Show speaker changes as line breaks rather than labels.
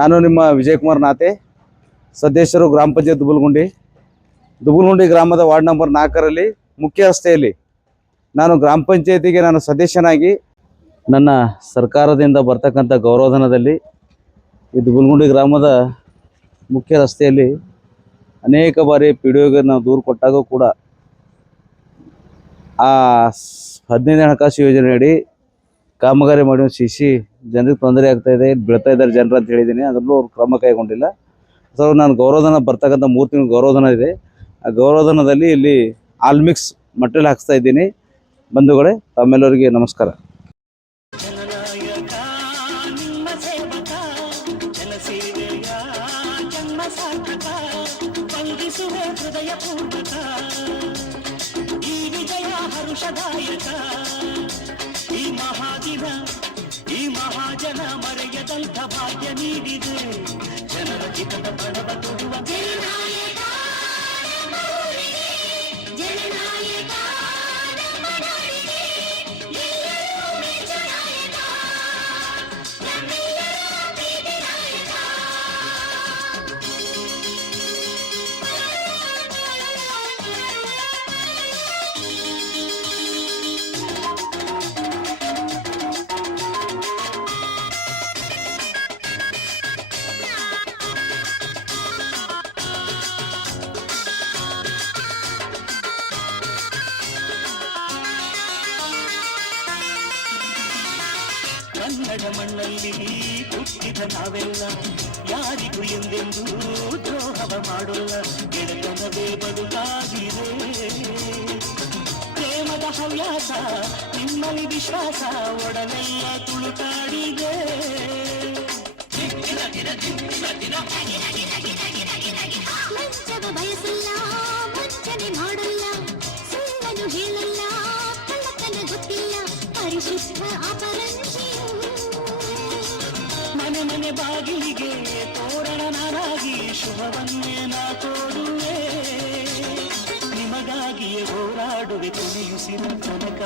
ನಾನು ನಿಮ್ಮ ವಿಜಯಕುಮಾರ್ ನಾತೆ ಸದಸ್ಯರು ಗ್ರಾಮ ಪಂಚಾಯತ್ ದುಬುಲ್ಗುಂಡಿ. ದುಬುಲ್ಗುಂಡಿ ಗ್ರಾಮದ ವಾರ್ಡ್ ನಂಬರ್ ನಾಲ್ಕರಲ್ಲಿ ಮುಖ್ಯ ರಸ್ತೆಯಲ್ಲಿ ನಾನು ಗ್ರಾಮ ಪಂಚಾಯತಿಗೆ ನಾನು ಸದಸ್ಯನಾಗಿ ನನ್ನ ಸರ್ಕಾರದಿಂದ ಬರ್ತಕ್ಕಂಥ ಗೌರವಧನದಲ್ಲಿ ಈ ದುಬುಲ್ಗುಂಡಿ ಗ್ರಾಮದ ಮುಖ್ಯ ರಸ್ತೆಯಲ್ಲಿ ಅನೇಕ ಬಾರಿ ಪಿ ಡಿ ಒಗೆ ನಾವು ದೂರು ಕೊಟ್ಟಾಗ ಕೂಡ ಆ ಸ್- ಹದಿನೈದು ಹಣಕಾಸು ಯೋಜನೆಯಡಿ ಕಾಮಗಾರಿ ಮಾಡಿ ಸಿಸಿ ಜನರಿಗೆ ತೊಂದರೆ ಆಗ್ತಾ ಇದೆ ಬೀಳ್ತಾ ಇದ್ದಾರೆ ಜನರು ಅಂತ ಹೇಳಿದ್ದೀನಿ. ಅದರಲ್ಲೂ ಅವ್ರು ಕ್ರಮ ಕೈಗೊಂಡಿಲ್ಲ. ಸೊ ನಾನು ಗೌರವಧನ ಬರ್ತಕ್ಕಂಥ ಮೂರು ತಿಂಗಳು ಗೌರವಧನ ಇದೆ. ಆ ಗೌರವಧನದಲ್ಲಿ ಇಲ್ಲಿ ಆಲ್ಮಿಕ್ಸ್ ಮಟ್ಟಲ್ಲಿ ಹಾಕ್ಸ್ತಾ ಇದ್ದೀನಿ. ಬಂಧುಗಳೇ, ತಮ್ಮೆಲ್ಲರಿಗೆ ನಮಸ್ಕಾರ.
ಹೃದಯ ಈ ವಿಜಯ ಹರುಷದಾಯಕ. ಭಾಗ್ಯ ನೀಡಿದೆ ಜನರ ಚಿತ್ತದ ಬಡವ ತೊಡುವ ಕನ್ನಡ ಮಣ್ಣಲ್ಲಿ ಹುಟ್ಟಿದ ನಾವೆಲ್ಲ ಯಾರಿಗೂ ಎಂದೆಂದೂ ದ್ರೋಹವ ಮಾಡೋಲ್ಲ. ಗೆಳೆತನವೇ ಬದುಕಾಗಿದೆ. ಪ್ರೇಮದ ಹವ್ಯಾಸ ನಿಮ್ಮಲ್ಲಿ ವಿಶ್ವಾಸ ಒಡನೆಲ್ಲ ತುಳುಕಾಡಿದೆ.
ಬಯಸಲ್ಲ ವಂಚನೆ ಮಾಡಲ್ಲ. ಸುಳ್ಳನು ಹೇಳಲ್ಲ ಕಳ್ಳತನ ಗೊತ್ತಿಲ್ಲ. ಪರಿಶುದ್ಧ ಅಪರಂಜಿಯು
ಮನೆ ಮನೆ ಬಾಗಿಲಿಗೆ ತೋರಣ ನಾನಾಗಿ ಶುಭವನ್ನೇ ನಾ ತೋರುವೆ ನಿಮಗಾಗಿಯೇ ಹೋರಾಡುವೆ ಕೊನೆಯುಸಿರ ತನಕ.